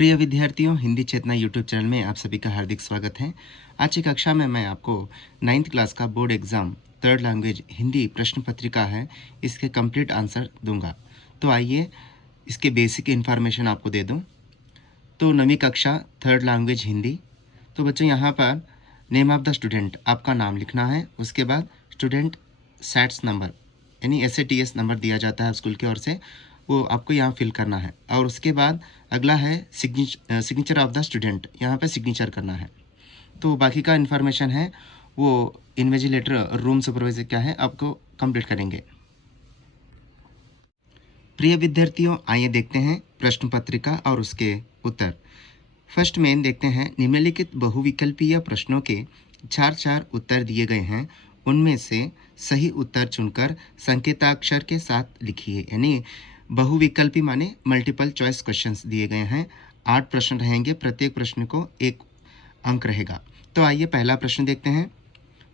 प्रिय विद्यार्थियों, हिंदी चेतना YouTube channel में आप सभी का हार्दिक स्वागत है। आज की कक्षा में मैं आपको 9th क्लास का board exam third language Hindi प्रश्न पत्रिका है, इसके कंप्लीट आंसर दूंगा। तो आइए इसके बेसिक इन्फॉर्मेशन आपको दे दूं। तो 9वीं कक्षा थर्ड लैंग्वेज हिंदी। तो बच्चों यहाँ पर नेम ऑफ द स्टूडेंट आपका नाम लिखना है। उसके बाद स्टूडेंट सैट्स नंबर यानी SATS नंबर दिया जाता है स्कूल की ओर से, वो आपको यहाँ फिल करना है। और उसके बाद अगला है सिग्नेचर ऑफ द स्टूडेंट, यहाँ पे सिग्नेचर करना है। तो बाकी का इन्फॉर्मेशन है वो इन्विजिलेटर रूम सुपरवाइजर क्या है आपको कंप्लीट करेंगे। प्रिय विद्यार्थियों, आइए देखते हैं प्रश्न पत्रिका और उसके उत्तर। फर्स्ट में देखते हैं, निम्नलिखित बहुविकल्पीय प्रश्नों के 4 उत्तर दिए गए हैं, उनमें से सही उत्तर चुनकर संकेताक्षर के साथ लिखिए। यानी बहुविकल्पी माने मल्टीपल चॉइस क्वेश्चंस दिए गए हैं। 8 प्रश्न रहेंगे, प्रत्येक प्रश्न को 1 अंक रहेगा। तो आइए पहला प्रश्न देखते हैं।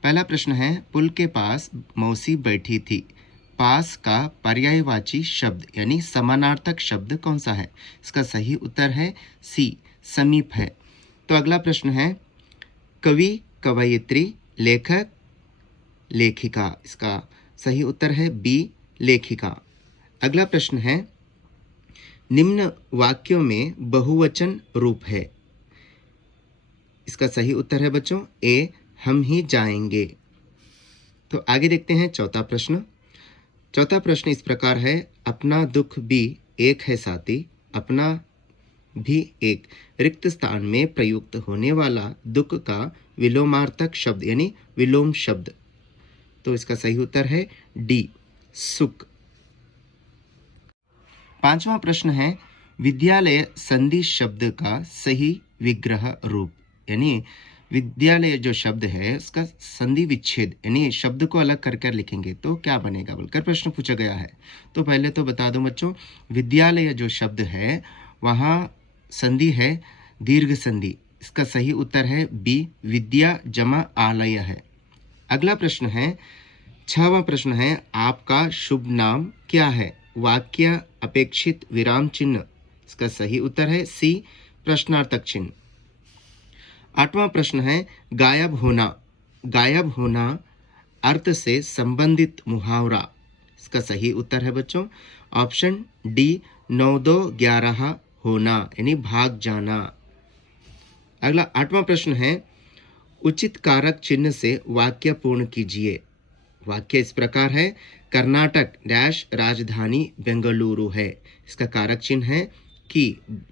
पहला प्रश्न है, पुल के पास मौसी बैठी थी, पास का पर्यायवाची शब्द यानी समानार्थक शब्द कौन सा है? इसका सही उत्तर है सी, समीप है। तो अगला प्रश्न है, कवि, कवयित्री, लेखक, लेखिका। इसका सही उत्तर है बी, लेखिका। अगला प्रश्न है, निम्न वाक्यों में बहुवचन रूप है। इसका सही उत्तर है बच्चों ए, हम ही जाएंगे। तो आगे देखते हैं चौथा प्रश्न। चौथा प्रश्न इस प्रकार है, अपना दुख भी एक है साथी, अपना भी एक रिक्त स्थान में प्रयुक्त होने वाला दुख का विलोमार्थक शब्द यानी विलोम शब्द। तो इसका सही उत्तर है डी, सुख। पांचवा प्रश्न है, विद्यालय संधि शब्द का सही विग्रह रूप यानी विद्यालय जो शब्द है उसका संधि विच्छेद यानी शब्द को अलग कर लिखेंगे तो क्या बनेगा बोलकर प्रश्न पूछा गया है। तो पहले तो बता दूं बच्चों, विद्यालय जो शब्द है वहाँ संधि है दीर्घ संधि। इसका सही उत्तर है बी, विद्या जमा आलय है। अगला प्रश्न है, 6वां प्रश्न है, आपका शुभ नाम क्या है? वाक्य अपेक्षित विराम चिन्ह। इसका सही उत्तर है सी, प्रश्नार्थक चिन्ह। 8वां प्रश्न है, गायब होना, गायब होना अर्थ से संबंधित मुहावरा। इसका सही उत्तर है बच्चों ऑप्शन डी, 9-2-11 होना यानी भाग जाना। अगला 8वां प्रश्न है, उचित कारक चिन्ह से वाक्य पूर्ण कीजिए। वाक्य इस प्रकार है, कर्नाटक डैश राजधानी बेंगलुरु है। इसका कारक चिन्ह है कि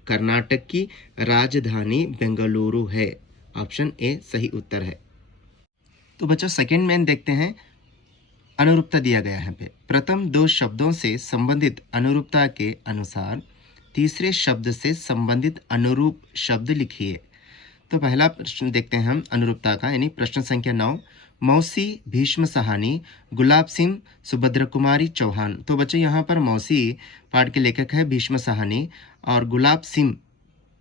कर्नाटक की राजधानी बेंगलुरु है। ऑप्शन ए सही उत्तर है। तो बच्चों सेकंड में देखते हैं, अनुरूपता दिया गया है पे। प्रथम 2 शब्दों से संबंधित अनुरूपता के अनुसार तीसरे शब्द से संबंधित अनुरूप शब्द लिखिए। तो पहला प्रश्न देखते हैं हम अनुरूपता का यानी प्रश्न संख्या 9, मौसी भीष्म सहानी, गुलाब सिंह सुभद्रा कुमारी चौहान। तो बच्चों यहाँ पर मौसी पाठ के लेखक है भीष्म सहानी और गुलाब सिंह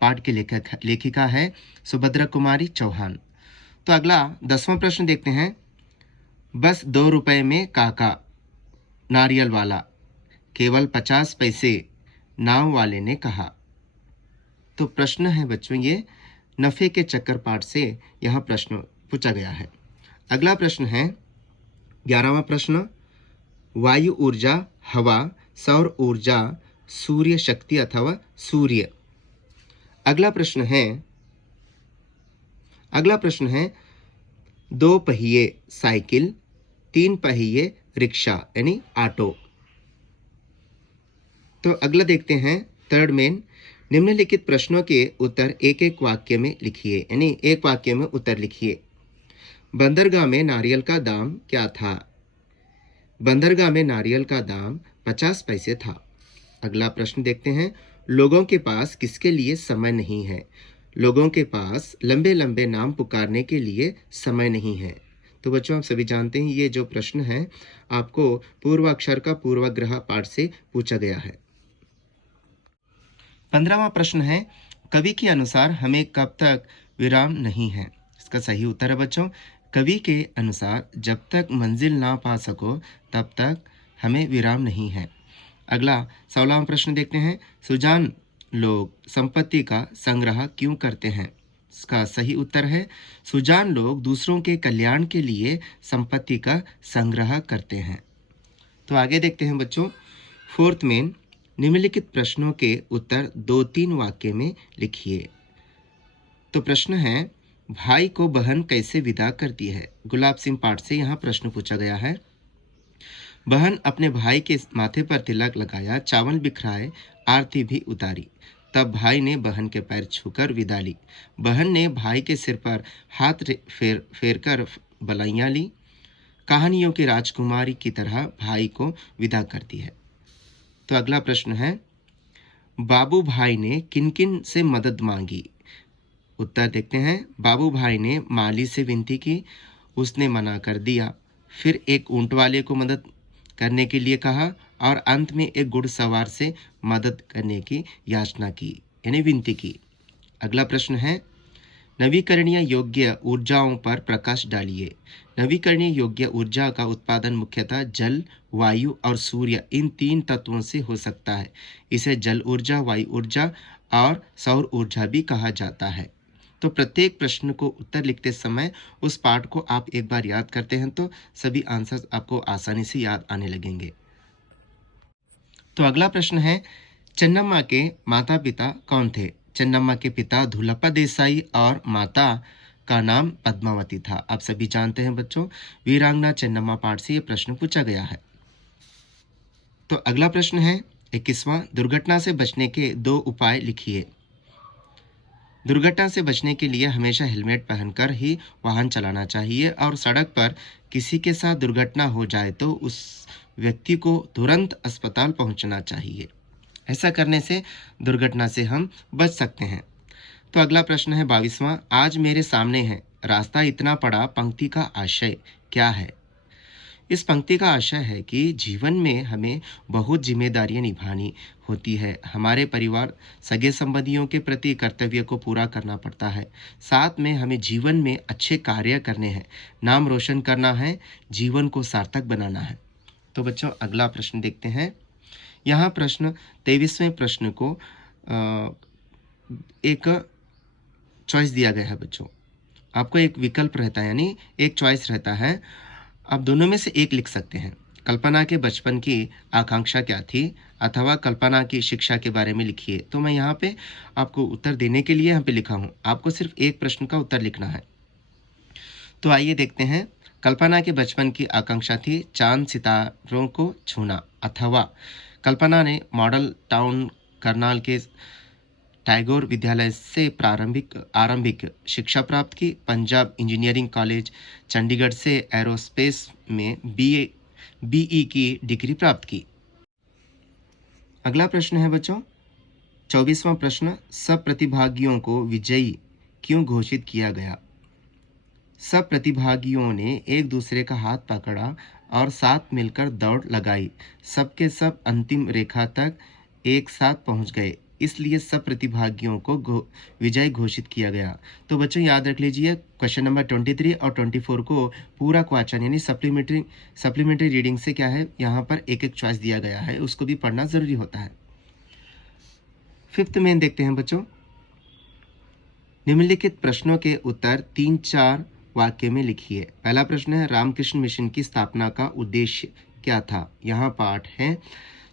पाठ के लेखिका है सुभद्रा कुमारी चौहान। तो अगला 10वां प्रश्न देखते हैं, बस 2 रुपए में काका नारियल वाला, केवल 50 पैसे नाव वाले ने कहा। तो प्रश्न है बच्चों ये नफे के चक्कर पाठ से यह प्रश्न पूछा गया है। अगला प्रश्न है 11वां प्रश्न, वायु ऊर्जा, हवा, सौर ऊर्जा, सूर्य शक्ति अथवा सूर्य। अगला प्रश्न है 2 पहिए साइकिल, 3 पहिए रिक्शा यानी ऑटो। तो अगला देखते हैं थर्ड मेन, निम्नलिखित प्रश्नों के उत्तर एक एक वाक्य में लिखिए यानी एक वाक्य में उत्तर लिखिए। बंदरगाह में नारियल का दाम क्या था? बंदरगाह में नारियल का दाम 50 पैसे था। अगला प्रश्न देखते हैं, लोगों के पास किसके लिए समय नहीं है? लोगों के पास लंबे लंबे नाम पुकारने के लिए समय नहीं है। तो बच्चों आप सभी जानते हैं ये जो प्रश्न है आपको पूर्वाक्षर का पूर्वाग्रह पाठ से पूछा गया है। 15वां प्रश्न है, कवि के अनुसार हमें कब तक विराम नहीं है? इसका सही उत्तर है बच्चों, कवि के अनुसार जब तक मंजिल ना पा सको तब तक हमें विराम नहीं है। अगला 16वां प्रश्न देखते हैं, सुजान लोग संपत्ति का संग्रह क्यों करते हैं? इसका सही उत्तर है सुजान लोग दूसरों के कल्याण के लिए संपत्ति का संग्रह करते हैं। तो आगे देखते हैं बच्चों, फोर्थ मेन, निम्नलिखित प्रश्नों के उत्तर 2-3 वाक्य में लिखिए। तो प्रश्न है, भाई को बहन कैसे विदा करती है? गुलाब सिंह पाठ से यहाँ प्रश्न पूछा गया है। बहन अपने भाई के माथे पर तिलक लगाया, चावल बिखराए, आरती भी उतारी। तब भाई ने बहन के पैर छूकर विदा ली। बहन ने भाई के सिर पर हाथ फेर कर बलाइयाँ ली। कहानियों की राजकुमारी की तरह भाई को विदा करती है। तो अगला प्रश्न है, बाबू भाई ने किन किन से मदद मांगी? उत्तर देखते हैं। बाबू भाई ने माली से विनती की, उसने मना कर दिया। फिर एक ऊंट वाले को मदद करने के लिए कहा और अंत में एक घुड़सवार से मदद करने की याचना की, यानी विनती की। अगला प्रश्न है, नवीकरणीय योग्य ऊर्जाओं पर प्रकाश डालिए। नवीकरणीय योग्य ऊर्जा का उत्पादन मुख्यतः जल, वायु और सूर्य, इन 3 तत्वों से हो सकता है। इसे जल ऊर्जा, वायु ऊर्जा और सौर ऊर्जा भी कहा जाता है। तो प्रत्येक प्रश्न को उत्तर लिखते समय उस पाठ को आप एक बार याद करते हैं तो सभी आंसर्स आपको आसानी से याद आने लगेंगे। तो अगला प्रश्न है, चन्नम्मा के माता पिता कौन थे? चन्नम्मा के पिता धुलप्पा देसाई और माता का नाम पद्मावती था। आप सभी जानते हैं बच्चों, वीरांगना चन्नम्मा पाठ से ये प्रश्न पूछा गया है। तो अगला प्रश्न है 21वां, दुर्घटना से बचने के 2 उपाय लिखिए। दुर्घटना से बचने के लिए हमेशा हेलमेट पहनकर ही वाहन चलाना चाहिए और सड़क पर किसी के साथ दुर्घटना हो जाए तो उस व्यक्ति को तुरंत अस्पताल पहुंचना चाहिए। ऐसा करने से दुर्घटना से हम बच सकते हैं। तो अगला प्रश्न है 22वां, आज मेरे सामने है, रास्ता इतना पड़ा, पंक्ति का आशय क्या है? इस पंक्ति का आशय है कि जीवन में हमें बहुत जिम्मेदारियां निभानी होती है। हमारे परिवार, सगे संबंधियों के प्रति कर्तव्य को पूरा करना पड़ता है। साथ में हमें जीवन में अच्छे कार्य करने हैं, नाम रोशन करना है, जीवन को सार्थक बनाना है। तो बच्चों अगला प्रश्न देखते हैं। यहाँ प्रश्न 23वें प्रश्न को एक चॉइस दिया गया है बच्चों। आपको एक विकल्प रहता है, यानी एक चॉइस रहता है। आप दोनों में से एक लिख सकते हैं। कल्पना के बचपन की आकांक्षा क्या थी, अथवा कल्पना की शिक्षा के बारे में लिखिए। तो मैं यहाँ पे आपको उत्तर देने के लिए यहाँ पे लिखा हूँ, आपको सिर्फ एक प्रश्न का उत्तर लिखना है। तो आइए देखते हैं। कल्पना के बचपन की आकांक्षा थी चांद सितारों को छूना, अथवा कल्पना ने मॉडल टाउन करनाल के टैगोर विद्यालय से आरंभिक शिक्षा प्राप्त की। पंजाब इंजीनियरिंग कॉलेज चंडीगढ़ से एरोस्पेस में बीई की डिग्री प्राप्त की। अगला प्रश्न है बच्चों 24वां प्रश्न, सब प्रतिभागियों को विजयी क्यों घोषित किया गया? सब प्रतिभागियों ने एक दूसरे का हाथ पकड़ा और साथ मिलकर दौड़ लगाई। सबके सब अंतिम रेखा तक एक साथ पहुंच गए, इसलिए सब प्रतिभागियों को विजय घोषित किया गया। तो बच्चों याद रख लीजिए, क्वेश्चन नंबर 23 और 24 को पूरा क्वेश्चन यानी सप्लीमेंट्री रीडिंग से क्या है, यहाँ पर एक एक चॉइस दिया गया है, उसको भी पढ़ना जरूरी होता है। 5th मेन देखते हैं बच्चों। निम्नलिखित प्रश्नों के उत्तर 3-4 वाक्य में लिखिए। पहला प्रश्न है, रामकृष्ण मिशन की स्थापना का उद्देश्य क्या था? यहाँ पाठ है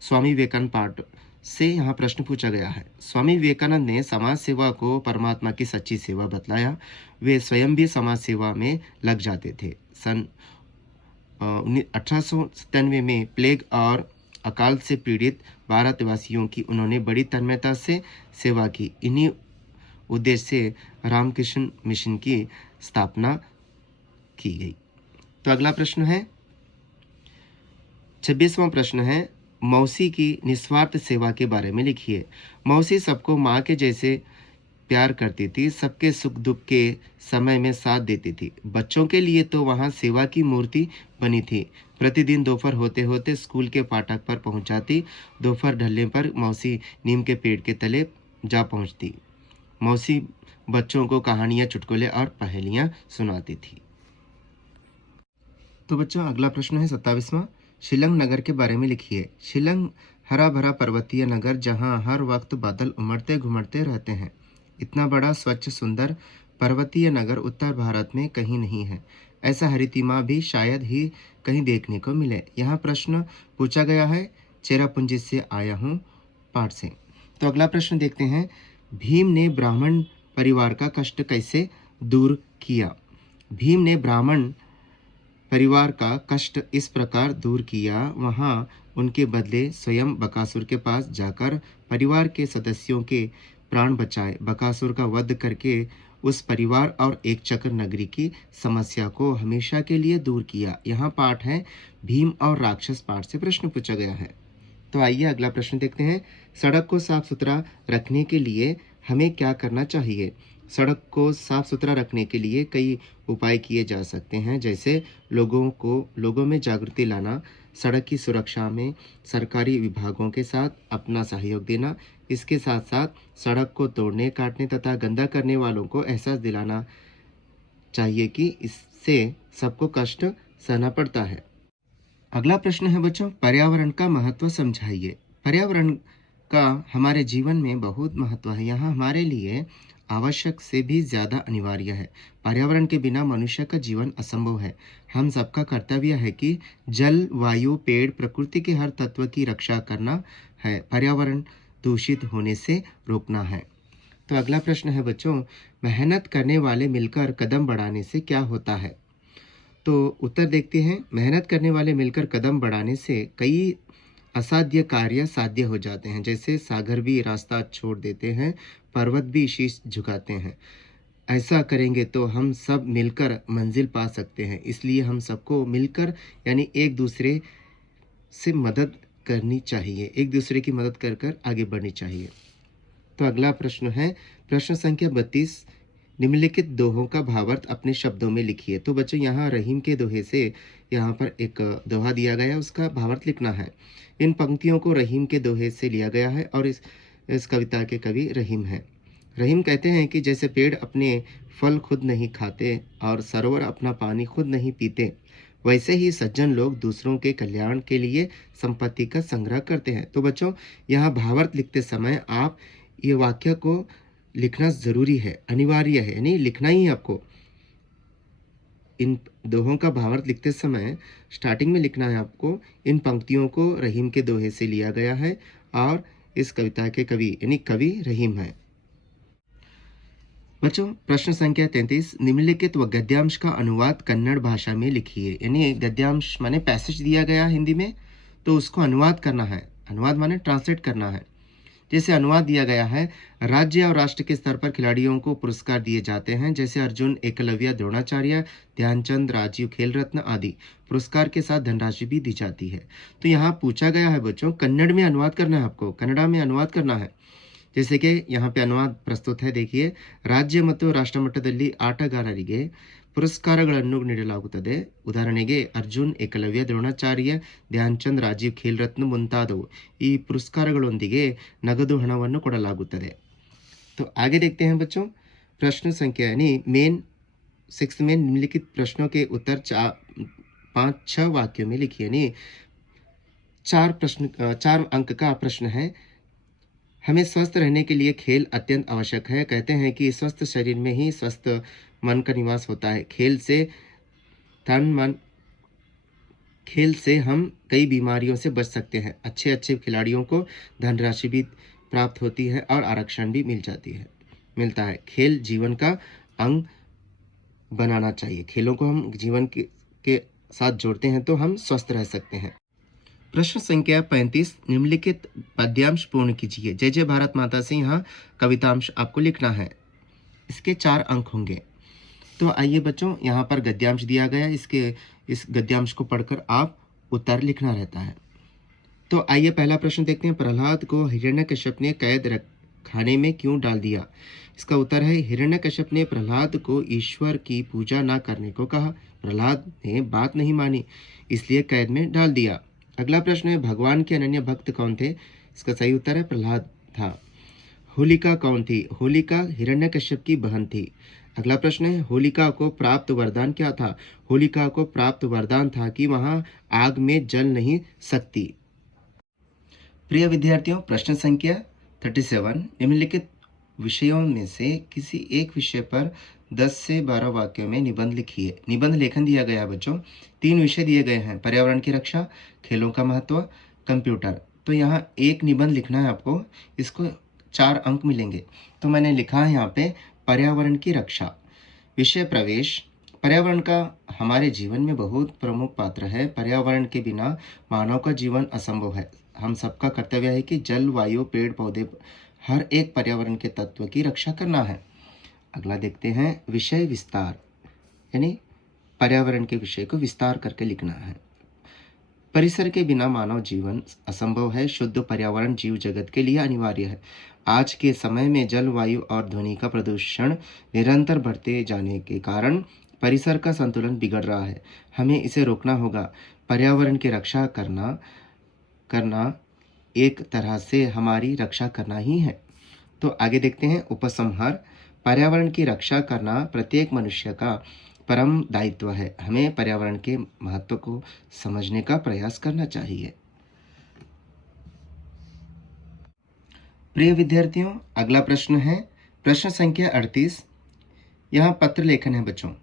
स्वामी विवेकानंद पाठ से यहाँ प्रश्न पूछा गया है। स्वामी विवेकानंद ने समाज सेवा को परमात्मा की सच्ची सेवा बतलाया। वे स्वयं भी समाज सेवा में लग जाते थे। सन 1897 में प्लेग और अकाल से पीड़ित भारतवासियों की उन्होंने बड़ी तन्मयता से सेवा की। इन्हीं उद्देश्य से रामकृष्ण मिशन की स्थापना की गई। तो अगला प्रश्न है 26वां प्रश्न है, मौसी की निस्वार्थ सेवा के बारे में लिखिए। मौसी सबको माँ के जैसे प्यार करती थी, सबके सुख दुख के समय में साथ देती थी। बच्चों के लिए तो वहाँ सेवा की मूर्ति बनी थी। प्रतिदिन दोपहर होते होते स्कूल के फाटक पर पहुँच जाती। दोपहर ढलने पर मौसी नीम के पेड़ के तले जा पहुँचती। मौसी बच्चों को कहानियाँ, चुटकुले और पहेलियाँ सुनाती थी। तो बच्चों अगला प्रश्न है 27वां, शिलंग नगर के बारे में लिखिए। शिलंग हरा भरा पर्वतीय नगर जहाँ हर वक्त बादल उमड़ते घुमड़ते रहते हैं। इतना बड़ा स्वच्छ सुंदर पर्वतीय नगर उत्तर भारत में कहीं नहीं है। ऐसा हरितिमा भी शायद ही कहीं देखने को मिले। यहाँ प्रश्न पूछा गया है, चेरापूंजी से आया हूँ पाठ से। तो अगला प्रश्न देखते हैं, भीम ने ब्राह्मण परिवार का कष्ट कैसे दूर किया? भीम ने ब्राह्मण परिवार का कष्ट इस प्रकार दूर किया, वहाँ उनके बदले स्वयं बकासुर के पास जाकर परिवार के सदस्यों के प्राण बचाए। बकासुर का वध करके उस परिवार और एक चक्र नगरी की समस्या को हमेशा के लिए दूर किया। यहाँ पाठ है भीम और राक्षस। पाठ से प्रश्न पूछा गया है। तो आइए अगला प्रश्न देखते हैं, सड़क को साफ सुथरा रखने के लिए हमें क्या करना चाहिए? सड़क को साफ सुथरा रखने के लिए कई उपाय किए जा सकते हैं, जैसे लोगों में जागृति लाना, सड़क की सुरक्षा में सरकारी विभागों के साथ अपना सहयोग देना, इसके साथ साथ सड़क को तोड़ने काटने तथा गंदा करने वालों को एहसास दिलाना चाहिए कि इससे सबको कष्ट सहना पड़ता है। अगला प्रश्न है बच्चों, पर्यावरण का महत्व समझाइए। पर्यावरण का हमारे जीवन में बहुत महत्व है। यहाँ हमारे लिए आवश्यक से भी ज़्यादा अनिवार्य है। पर्यावरण के बिना मनुष्य का जीवन असंभव है। हम सबका कर्तव्य है कि जल, वायु, पेड़, प्रकृति के हर तत्व की रक्षा करना है। पर्यावरण दूषित होने से रोकना है। तो अगला प्रश्न है बच्चों, मेहनत करने वाले मिलकर कदम बढ़ाने से क्या होता है? तो उत्तर देखते हैं, मेहनत करने वाले मिलकर कदम बढ़ाने से कई असाध्य कार्य साध्य हो जाते हैं। जैसे सागर भी रास्ता छोड़ देते हैं, पर्वत भी शीश झुकाते हैं। ऐसा करेंगे तो हम सब मिलकर मंजिल पा सकते हैं। इसलिए हम सबको मिलकर यानी एक दूसरे से मदद करनी चाहिए, एक दूसरे की मदद कर कर आगे बढ़नी चाहिए। तो अगला प्रश्न है प्रश्न संख्या 32, निम्नलिखित दोहों का भावार्थ अपने शब्दों में लिखिए। तो बच्चों यहाँ रहीम के दोहे से यहाँ पर एक दोहा दिया गया है, उसका भावार्थ लिखना है। इन पंक्तियों को रहीम के दोहे से लिया गया है और इस कविता के कवि रहीम है। रहीम कहते हैं कि जैसे पेड़ अपने फल खुद नहीं खाते और सरोवर अपना पानी खुद नहीं पीते, वैसे ही सज्जन लोग दूसरों के कल्याण के लिए संपत्ति का संग्रह करते हैं। तो बच्चों यहाँ भावार्थ लिखते समय आप ये वाक्य को लिखना ज़रूरी है, अनिवार्य है, यानी लिखना ही है आपको। इन दोहों का भावार्थ लिखते समय स्टार्टिंग में लिखना है आपको, इन पंक्तियों को रहीम के दोहे से लिया गया है और इस कविता के कवि यानी कवि रहीम है। बच्चों प्रश्न संख्या 33, निम्नलिखित व गद्यांश का अनुवाद कन्नड़ भाषा में लिखिए। यानी गद्यांश माने पैसेज दिया गया हिंदी में, तो उसको अनुवाद करना है। अनुवाद माने ट्रांसलेट करना है। जैसे अनुवाद दिया गया है, राज्य और राष्ट्र के स्तर पर खिलाड़ियों को पुरस्कार दिए जाते हैं, जैसे अर्जुन, एकलव्य, द्रोणाचार्य, ध्यानचंद, राजीव खेल रत्न आदि। पुरस्कार के साथ धनराशि भी दी जाती है। तो यहाँ पूछा गया है बच्चों, कन्नड़ में अनुवाद करना है आपको, कन्नड़ा में अनुवाद करना है। जैसे कि यहाँ पे अनुवाद प्रस्तुत है, देखिए। राज्य ಮತ್ತು ರಾಷ್ಟ್ರ ಮಟ್ಟದಲ್ಲಿ ಆಟಗಾರರಿಗೆ ಪುರಸ್ಕಾರಗಳನ್ನು ನೀಡಲಾಗುತ್ತದೆ. ಉದಾಹರಣೆಗೆ ಅರ್ಜುನ್, ಏಕಲವ್ಯ, ದ್ರೋಣಾಚಾರ್ಯ, ಧ್ಯಾನ್ಚಂದ್, ರಾಜೀವ್ ಖೇಲ್ ರತ್ನ ಮುಂತಾದವು. ಈ ಪುರಸ್ಕಾರಗಳೊಂದಿಗೆ ನಗದು ಹಣವನ್ನು ಕೊಡಲಾಗುತ್ತದೆ. तो आगे देखते हैं बच्चों, प्रश्न संख्या यानी मेन 6 में निम्नलिखित प्रश्नों के उत्तर 5-6 वाक्यों में लिखिए। यानी 4 अंक का प्रश्न है। हमें स्वस्थ रहने के लिए खेल अत्यंत आवश्यक है। कहते हैं कि स्वस्थ शरीर में ही स्वस्थ मन का निवास होता है। खेल से हम कई बीमारियों से बच सकते हैं। अच्छे अच्छे खिलाड़ियों को धनराशि भी प्राप्त होती है और आरक्षण भी मिलता है। खेल जीवन का अंग बनाना चाहिए। खेलों को हम जीवन के साथ जोड़ते हैं तो हम स्वस्थ रह सकते हैं। प्रश्न संख्या 35, निम्नलिखित पद्यांश पूर्ण कीजिए। जय जय भारत माता से यहाँ कवितांश आपको लिखना है। इसके 4 अंक होंगे। तो आइए बच्चों, यहाँ पर गद्यांश दिया गया, इस गद्यांश को पढ़कर आप उत्तर लिखना रहता है। तो आइए पहला प्रश्न देखते हैं, प्रहलाद को हिरण्यकश्यप ने कैद खाने में क्यों डाल दिया? इसका उत्तर है, हिरण्यकश्यप ने प्रहलाद को ईश्वर की पूजा न करने को कहा। प्रहलाद ने बात नहीं मानी, इसलिए कैद में डाल दिया। अगला प्रश्न है, भगवान के अनन्य भक्त कौन थे? इसका सही उत्तर है, प्रहलाद था। होलिका कौन थी? होलिका हिरण्यकश्यप की बहन थी। अगला प्रश्न है, होलिका को प्राप्त वरदान क्या था? होलिका को प्राप्त वरदान था कि वहां आग में जल नहीं सकती। प्रिय विद्यार्थियों, प्रश्न संख्या 37, निम्नलिखित विषयों में से किसी एक विषय पर 10 से 12 वाक्यों में निबंध लिखिए। निबंध लेखन दिया गया है बच्चों। 3 विषय दिए गए हैं, पर्यावरण की रक्षा, खेलों का महत्व, कंप्यूटर। तो यहाँ एक निबंध लिखना है आपको, इसको 4 अंक मिलेंगे। तो मैंने लिखा है यहाँ पे पर्यावरण की रक्षा। विषय प्रवेश, पर्यावरण का हमारे जीवन में बहुत प्रमुख पात्र है। पर्यावरण के बिना मानव का जीवन असंभव है। हम सबका कर्तव्य है कि जल, वायु, पेड़ पौधे, हर एक पर्यावरण के तत्व की रक्षा करना है। अगला देखते हैं, विषय विस्तार, यानी पर्यावरण के विषय को विस्तार करके लिखना है। परिसर के बिना मानव जीवन असंभव है। शुद्ध पर्यावरण जीव जगत के लिए अनिवार्य है। आज के समय में जल, वायु और ध्वनि का प्रदूषण निरंतर बढ़ते जाने के कारण परिसर का संतुलन बिगड़ रहा है। हमें इसे रोकना होगा। पर्यावरण की रक्षा करना एक तरह से हमारी रक्षा करना ही है। तो आगे देखते हैं, उपसंहार, पर्यावरण की रक्षा करना प्रत्येक मनुष्य का परम दायित्व है। हमें पर्यावरण के महत्व को समझने का प्रयास करना चाहिए। प्रिय विद्यार्थियों, अगला प्रश्न है प्रश्न संख्या 38। यहाँ पत्र लेखन है बच्चों।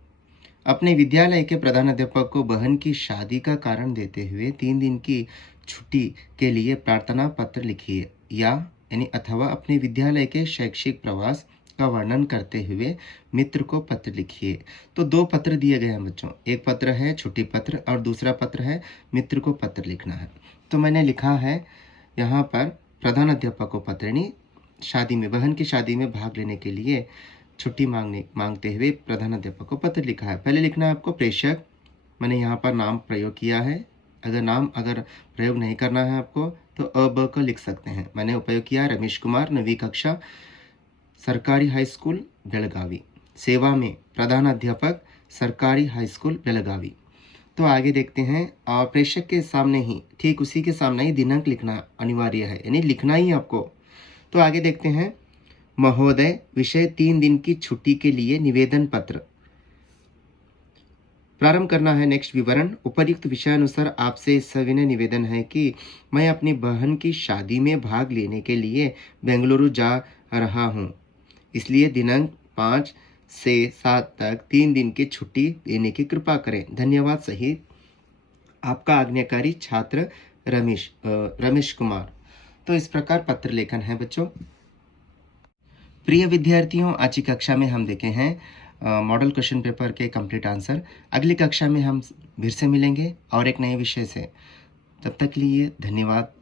अपने विद्यालय के प्रधानाध्यापक को बहन की शादी का कारण देते हुए 3 दिन की छुट्टी के लिए प्रार्थना पत्र लिखिए, या यानी अथवा अपने विद्यालय के शैक्षिक प्रवास का वर्णन करते हुए मित्र को पत्र लिखिए। तो 2 पत्र दिए गए हैं बच्चों। एक पत्र है छुट्टी पत्र और दूसरा पत्र है मित्र को पत्र लिखना है। तो मैंने लिखा है यहाँ पर प्रधानाध्यापक को पत्र, यानी शादी में, बहन की शादी में भाग लेने के लिए छुट्टी मांगते हुए प्रधानाध्यापक को पत्र लिखा है। पहले लिखना है आपको प्रेषक। मैंने यहाँ पर नाम प्रयोग किया है। अगर प्रयोग नहीं करना है आपको तो अब को लिख सकते हैं। मैंने उपयोग किया रमेश कुमार, 9वीं कक्षा, सरकारी हाई स्कूल बेलगावी। सेवा में प्रधानाध्यापक, सरकारी हाई स्कूल बेलगावी। तो आगे देखते हैं, और प्रेषक के सामने ही, ठीक उसी के सामने ही दिनांक लिखना अनिवार्य है, यानी लिखना ही आपको। तो आगे देखते हैं, महोदय, विषय 3 दिन की छुट्टी के लिए निवेदन पत्र। प्रारंभ करना है नेक्स्ट विवरण। उपर्युक्त विषयानुसार आपसे सविनय निवेदन है कि मैं अपनी बहन की शादी में भाग लेने के लिए बेंगलुरु जा रहा हूँ, इसलिए दिनांक 5 से 7 तक 3 दिन की छुट्टी देने की कृपा करें। धन्यवाद सहित आपका आज्ञाकारी छात्र रमेश कुमार। तो इस प्रकार पत्र लेखन है बच्चों। प्रिय विद्यार्थियों, आज की कक्षा में हम देखे हैं मॉडल क्वेश्चन पेपर के कंप्लीट आंसर। अगली कक्षा में हम फिर से मिलेंगे और एक नए विषय से। तब तक के लिए धन्यवाद।